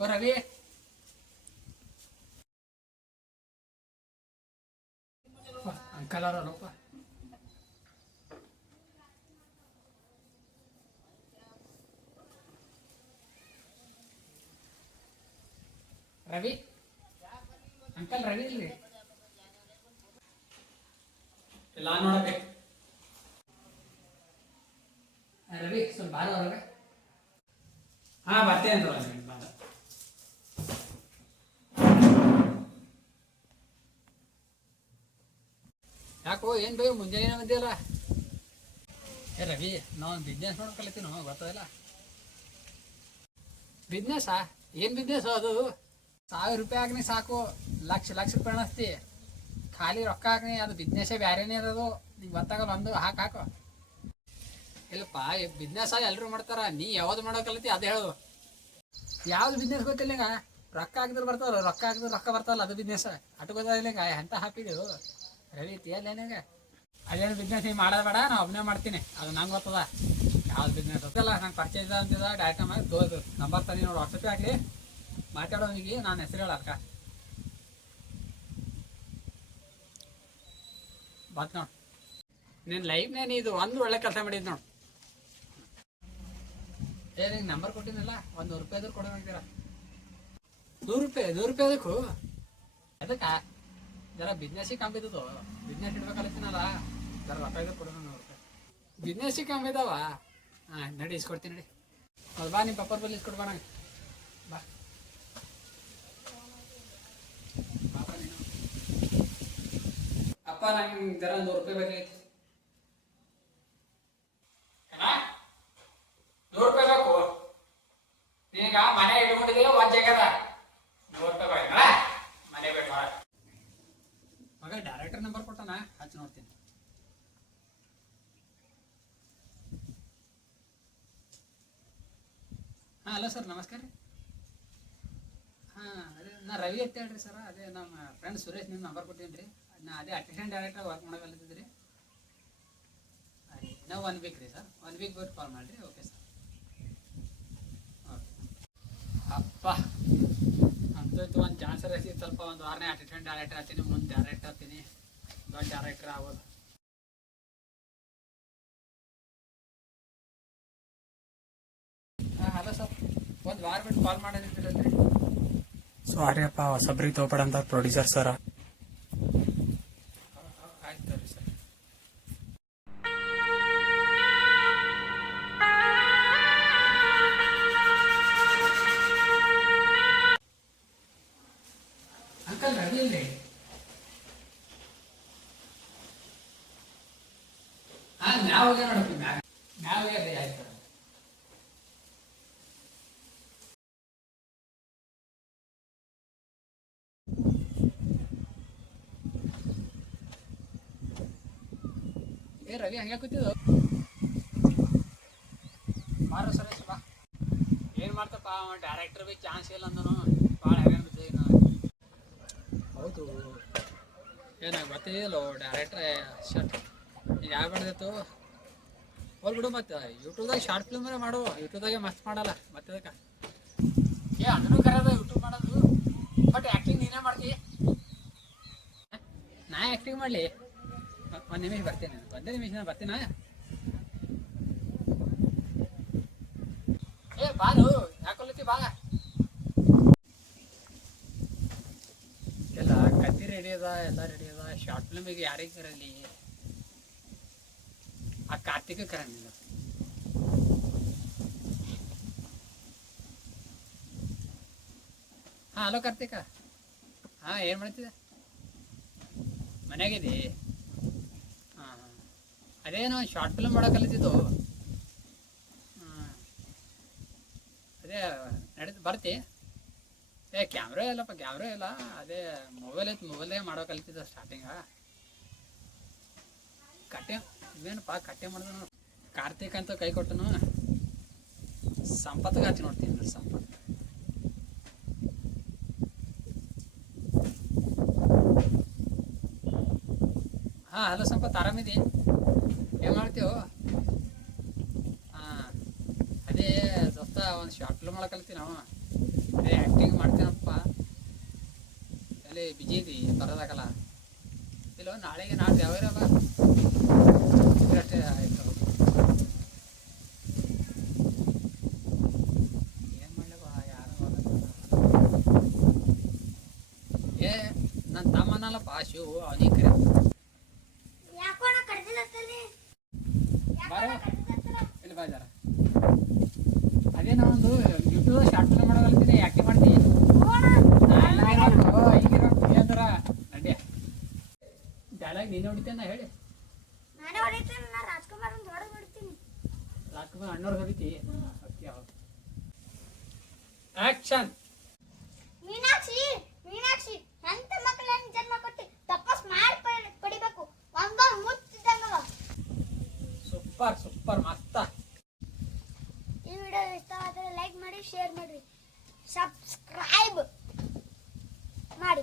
Ravi uncle ಅವರಲ್ಲಪ್ಪ Ravi uncle Ravi ಇಲ್ಲಿ ಎಲ್ಲ ನೋಡಬೇಕು ರವಿ ಸ್ವಲ್ಪ ಬಾರ ಹೊರಗೆ ಹಾ ಬರ್ತೇನೆ ಯಾಕೋ ಏನು ಬೇಕು ಮುಂಜಾನೆ ಬಂದಿಯಲ್ಲ? ಏ ರವಿ ನಾವು ಬಿಸ್ನೆಸ್ ನೋಡ್ಕೊಳತ್ತೀವಿ ನಾವು ಗೊತ್ತದಲ್ಲ ಬಿಸ್ನೆಸ್ಸಾ ಏನು ಬಿಸ್ನೆಸ್ ಅದು? ಸಾವಿರ ರೂಪಾಯಿ ಆಗ್ನಿ ಸಾಕು, ಲಕ್ಷ ಲಕ್ಷ ರೂಪಾಯಿ ಅಣಿಸ್ತಿ ಖಾಲಿ ರೊಕ್ಕ ಹಾಕ್ನಿ ಅದು ಬಿಸ್ನೆಸ್ಸೇ ಬೇರೆನೇ ಇರೋದು. ನಿಂಗೆ ಗೊತ್ತಾಗಲ್ಲ ಒಂದು, ಹಾಕಿ, ಹಾಕು. ಇಲ್ಲಪ್ಪ ಬಿಸ್ನೆಸ್ ಎಲ್ಲರೂ ಮಾಡ್ತಾರ, ನೀ ಯಾವ್ದು ಮಾಡೋಕಲ್ಲತಿ ಅದೇ ಹೇಳು. ಯಾವ್ದು ಬಿಸ್ನೆಸ್ ಗೊತ್ತಿಲ್ಲ ರೊಕ್ಕ ಹಾಕಿದ್ರೆ ಬರ್ತಾವಲ್ಲ ರೊಕ್ಕ ಹಾಕಿದ್ರೆ ರೊಕ್ಕ ಬರ್ತಾವಲ್ಲ ಅದು ಬಿಸ್ನೆಸ್ ಅಟ್ಟು ಗೊತ್ತಾಗಿಲ್ಲ ಎಂತ ಹಾಕಿದೆವು ರವಿ ಏನೇನಾಗ ಅದೇನು ಬಿಸ್ನೆಸ್ ಹಿಂಗೆ ಮಾಡೋದು ಬೇಡ, ನಾ ಒಬ್ಬನೇ ಮಾಡ್ತೀನಿ. ಅದು ನಂಗೆ ಗೊತ್ತದ. ಯಾವ್ದು ಬಿಸ್ನೆಸ್ ಗೊತ್ತಲ್ಲ, ನಂಗೆ ಪರ್ಚೇಸ್ ಅಂತಿದ ಡೈರೆಕ್ಟ್ ಮಾಡಿ ತೋದು ನಂಬರ್ ತಂದು ನೋಡಿ ವಾಟ್ಸಪ್ಪೇ ಆಗಲಿ ಮಾತಾಡೋನಿಗೆ ನಾನು ಹೆಸರು ಹೇಳ ಅಕ್ಕ ಬತ್ ನೋಡು. ನಿನ್ನ ಲೈಫ್ನೇ ನೀ ಇದು ಒಂದು ಒಳ್ಳೆ ಕೆಲಸ ಮಾಡಿದ್ ನೋಡು. ಏ, ನಿಂಗೆ ನಂಬರ್ ಕೊಟ್ಟಿನಲ್ಲ ಒಂದು ನೂರು ರೂಪಾಯಿ ಕೊಡೋಣ ನೂರು ರೂಪಾಯಿ ನೂರು ರೂಪಾಯಿ ಅದಕ್ಕೂ ಅದಕ್ಕ ಜರ ಬಿಸ್ನೆಸ್ಸಿಗೆ ಇದ್ದದು ಬಿಸ್ನೆಸ್ ಇಡ್ಬೇಕಲ್ಲತ್ತಿನಲ್ಲ ಜರ ರೊಕ್ಕ ಇದ್ರೆ ಕೊಡೋಣ ರೂಪಾಯಿ ಬಿಸ್ನೆಸ್ಸಿಗೆ ಕಮ್ಮಿ ಇದಾವ ಹಾಂ, ನಡಿ, ಇಸ್ಕೊಡ್ತೀನಿ ನಡಿ. ಅದು ಬಾ ನಿಮ್ಮ ಪಪ್ಪರ್ ಬಲ್ಲಿ ಇಸ್ಕೊಡ್ಬಾ ನಂಗೆ. ಬಾ. ಅಪ್ಪ, ನಂಗೆ ಜರ ನೂರು ರೂಪಾಯಿ ಬೇಕಾಗಿತ್ತು ಏನ? ನೂರು ರೂಪಾಯಿ ಬೇಕು ನೀಗ ಮನೆ ಇಟ್ಕೊಂಡಿದ್ದೀವಿ ಒಂದ್ ಜಾಗದ ನೂರು ರೂಪಾಯಿ ಬೇಕು ಅಲ್ಲ? ಮನೆ ಬೇಕು ಮಗ ಡೈರೆಕ್ಟರ್ ನಂಬರ್ ಕೊಟ್ಟನ ಹಚ್ಚಿ ನೋಡ್ತೀನಿ ಹಾಂ ಹಲೋ ಸರ್, ನಮಸ್ಕಾರ ರೀ. ಹಾಂ, ಅದೇ ನಾ ರವಿ ಅಂತ ಹೇಳ್ರಿ ಸರ್, ಅದೇ ನಮ್ಮ ಫ್ರೆಂಡ್ ಸುರೇಶ್ ನಿಮ್ಮ ನಂಬರ್ ಕೊಟ್ಟಿದ್ದೀನಿ ರೀ. ನಾ ಅದೇ ಅಸಿಸ್ಟೆಂಟ್ ಡೈರೆಕ್ಟರ್ ವರ್ಕ್ ಮಾಡಕಲ್ಲಿದ್ದೆ ರೀ. ಇನ್ನೂ ಒನ್ ವೀಕ್ ರೀ ಸರ್. ಒನ್ ವೀಕ್ ಬಿಟ್ಟು ಕಾಲ್ ಮಾಡಿರಿ ಓಕೆ ಸರ್ ಅಪ್ಪ, ಅಂತೂ ಒಂದು ಚಾನ್ಸರ್ ಸ್ವಲ್ಪ ಒಂದು ವಾರನೇ ಅಸಿಸ್ಟೆಂಟ್ ಡೈರೆಕ್ಟರ್ ಆಗ್ತೀನಿ ಮುಂದೆ ಡೈರೆಕ್ಟರ್ ಆಗ್ತೀನಿ ದೊಡ್ಡ ಡೈರೆಕ್ಟರ್ ಆಗೋದು ಹಲೋ ಸರ್. ಒಂದು ವಾರ ಬಿಟ್ಟು ಕಾಲ್ ಮಾಡೋದಿದ್ರಲ್ರಿ ಸಾರಿ ಅಪ್ಪ ಹೊಸಬ್ರಿಗೆ ತಗೋಬೇಡ ಅಂತ ಪ್ರೊಡ್ಯೂಸರ್ ಸರ ಆಯ್ತು ರೀ ಸರ್. ಅಂಕಲ್ ರವಿ ಇಲ್ರಿ ಹಾ ಮ್ಯಾವ ಹೋಗ್ಯ ನೋಡಪ್ಪ ಏ ರವಿ ಹಂಗೆ ಕೂತಿದ್ದು ಮಾರು ಸುರೇಶ್ ಬಾ. ಏನು ಮಾಡ್ತಪ್ಪ ಅವ ಡೈರೆಕ್ಟರ್ ಬಿ ಚಾನ್ಸ್ ಇಲ್ಲ ಅಂದನು. ಭಾಳ ನಾನು ಹೌದು. ಏನಾಗ ಗೊತ್ತಿಲ್ಲೋ ಡೈರೆಕ್ಟ್ರ್ ಶರ್ಟ್ ಯಾವ ಬಿಡ್ದಿತ್ತು ಹೋಲ್ ಬಿಡು ಮತ್ತೆ. ಯೂಟ್ಯೂಬ್ದಾಗ ಶಾರ್ಟ್ ಫಿಲ್ಮರೇ ಮಾಡು. ಯೂಟ್ಯೂಬ್ದಾಗೆ ಮಸ್ತ್ ಮಾಡಲ್ಲ. ಮತ್ತೆ ಅದಕ್ಕೆ. ಏ ಅದನ್ನು ಮಾಡೋದು ಬಟ್ ಆ್ಯಕ್ಟಿಂಗ್ ನೀನೇ ಮಾಡ್ತಿ ನಾ ಆ್ಯಕ್ಟಿಂಗ್ ಮಾಡಲಿ ಒಂದು ನಿಮಿಷ ಬರ್ತೀನಿ ಒಂದೇ ನಿಮಿಷ ಬರ್ತೀನ ಏ ಬಾನು ಯಾಕೊಲ್ಲತಿ ಬಾ ಎಲ್ಲ ಕತ್ತಿ ರೆಡಿ ಅದ ಎಲ್ಲ ರೆಡಿ ಅದ ಶಾರ್ಟ್ ಫಿಲ್ಮಿಗೆ ಯಾರಿಗೆ ಕರಲಿ ಆ ಕಾರ್ತಿಕ ಕರಂಗಿಲ್ಲ ಹಾ, ಹಲೋ ಕಾರ್ತಿಕ. ಹಾ, ಏನು ಮಾಡ್ತಿದ್ದೆ? ಮನ್ಯಾಗಿದೆ ಹಾಂ ಹಾಂ. ಅದೇನೋ ಶಾರ್ಟ್ ಫಿಲ್ಮ್ ಮಾಡೋಕಲ್ಲಿದ್ದು ಹಾಂ. ಅದೇ, ನಡೀತು, ಬರ್ತಿ. ಏ ಕ್ಯಾಮ್ರಾ ಇಲ್ಲಪ್ಪ ಕ್ಯಾಮ್ರಾ ಇಲ್ಲ. ಅದೇ ಮೊಬೈಲ್ ಐತಿ ಮೊಬೈಲೇ ಮಾಡೋ ಕಲಿತಿದ್ದ ಸ್ಟಾರ್ಟಿಂಗ ಕಟ್ಟೆ, ಇವೇನಪ್ಪ, ಕಟ್ಟೆ ಮಾಡಿದ್ರು ಕಾರ್ತಿಕ್ ಅಂತ ಕೈ ಕೊಟ್ಟನು. ಸಂಪತ್ಗೆ ಹಚ್ಚಿ ನೋಡ್ತೀನಿ ನೋಡಿ ಸಂಪತ್ ಹಾಂ ಹಲೋ ಸಂಪತ್ ಆರಾಮಿದೆ ಏನು ಮಾಡ್ತೀವೋ ಹಾಂ, ಅದೇ ದೋಸ್ತ, ಒಂದು ಶಾರ್ಟ್ಲು ಮಾಡಕಲ್ತೀವಿ ನಾವು. ಅದೇ ಆ್ಯಕ್ಟಿಂಗ್ ಮಾಡ್ತೀನಪ್ಪ. ಅಲ್ಲಿ ಬಿಜಿ ಇದ್ವಿ ಬರೋದಾಗಲ್ಲ. ಇಲ್ಲೋ, ನಾಳೆಗೆ ನಾಳೆ ಯಾವ್ಯಾವ ಅಷ್ಟೇ ಆಯ್ತು. ಏನು ಮಾಡ್ಲಪ್ಪ, ಯಾರು ಏ ನನ್ನ ತಮ್ಮನಲ್ಲಪ್ಪ, ಶಿವು, ಅವನಿಗೆ ಕರೆ ಯಾಕೋ ನಾ ಕಡ್ದಿಲ್ಲತ್ತಲ್ಲಿ ಯಾಕೋ ಬಾರೋ. ನಾ ಕಡ್ದಿಲ್ಲತ್ತಲ್ಲ ಇಲ್ಲಿ ಬಾ ಜರ. ಅದೇ ನಾವೊಂದು ಯೂಟ್ಯೂಬ್ ಶಾರ್ಟ್ ಫಿಲ್ಮ್ ಮಾಡೋದಲ್ತೀನಿ ಯಾಕೆ ಮಾಡ್ತೀನಿ ಹೋಗೋಣ ಡೈಲಾಗ್ ನೀನು ಹೊಡಿತೇನ ಹೇಳಿ. ರಾಜ್ಕುಮಾರ್ ಅಣ್ಣವ್ರು ಹೊಡಿತಿ? ಆಕ್ಷನ್ ಮೀನಾಕ್ಷಿ ಮೀನಾಕ್ಷಿ ಎಂತ ಮಕ್ಕಳನ್ನ ಜನ್ಮ ಕೊಟ್ಟಿ? ತಪಸ್ ಮಾಡಿ ಪಡಿ- ಪಡಿಬೇಕು ಒಂದೊಂದು ಸೂಪರ್ ಸೂಪರ್ ಮಸ್ತ. ಈ ವಿಡಿಯೋ ಇಷ್ಟ ಆದರೆ ಲೈಕ್ ಮಾಡಿ ಶೇರ್ ಮಾಡಿ ಸಬ್ಸ್ಕ್ರೈಬ್ ಮಾಡಿ.